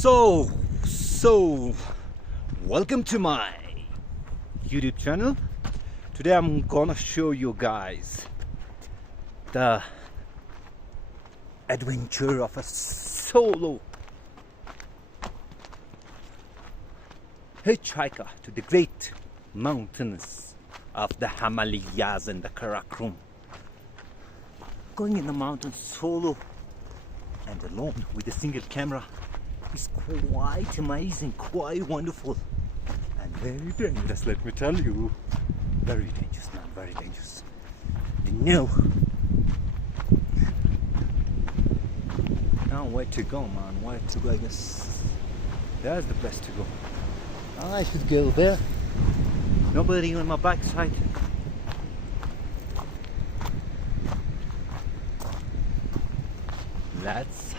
So, welcome to my YouTube channel. Today I'm gonna show you guys the adventure of a solo hitchhiker to the great mountains of the Himalayas and the Karakoram. Going in the mountains solo and alone with a single camera is quite amazing, quite wonderful, and very dangerous, let me tell you. Very dangerous, man, very dangerous. No. Now where to go, man? Where to go? I guess there's the place to go. I should go there. Nobody on my backside. Let's